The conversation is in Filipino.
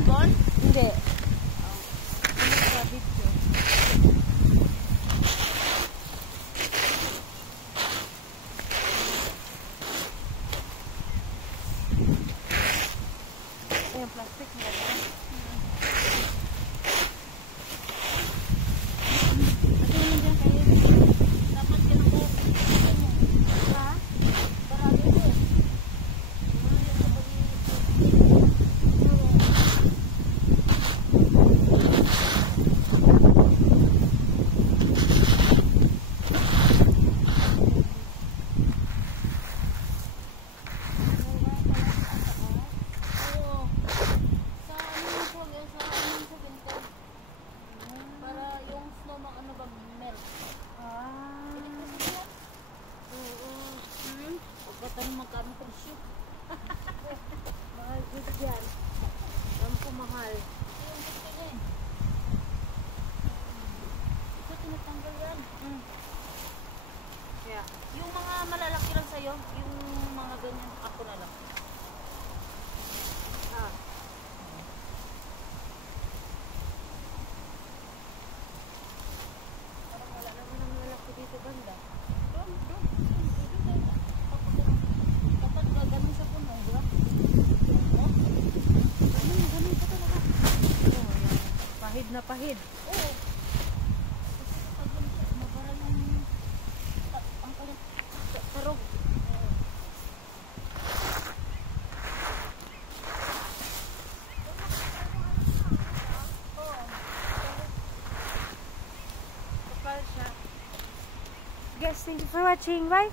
yan, Bon? Hindi. Yung plastic nila. Magkano presyo? Mahal dito yan. Alam ko mahal. Ito tinatanggal yan. Yeah. Yung mga malalaki lang sa'yo, yung mga ganyan, ako na lang. Ah. Parang wala naman ang malalaki dito banda. Dapat ganun sa puno, di ba? Ganun ka talaga. Pahid na pahid. Oo. Pag ganun siya, mabara yung ang kanyang tarog. Kapal siya. Guys, thank you for watching. Bye.